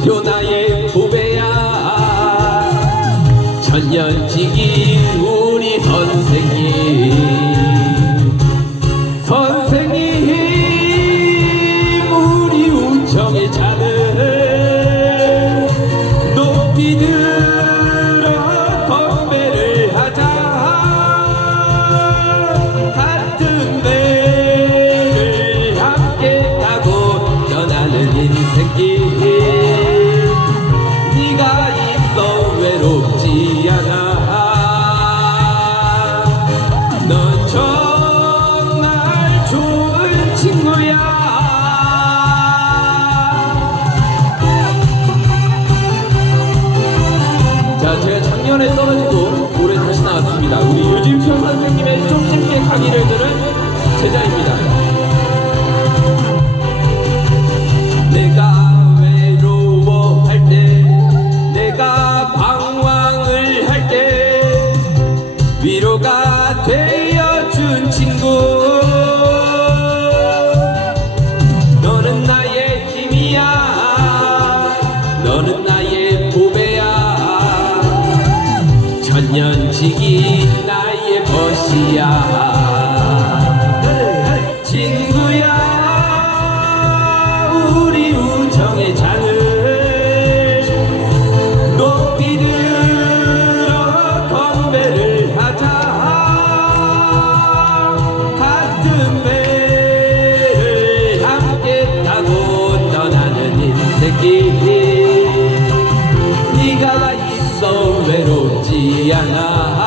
힘이야 지표 나의 보배야. 천년지기 우리 선생님 나왔습니다. 우리 유진표 선생님의 쪽집게 강의를 들은 제자입니다. 내가 너는 나의 힘이야. 너는 벗이야. 친구야 우리 우정의 잔을 높이 들어 건배를 하자. 같은 배를 함께 타고 떠나는 인생길 네가 있어 외롭지 않아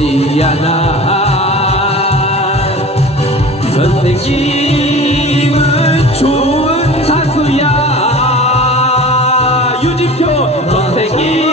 외롭지 않아. 선생님은 좋은 사수야. 유진표 선생님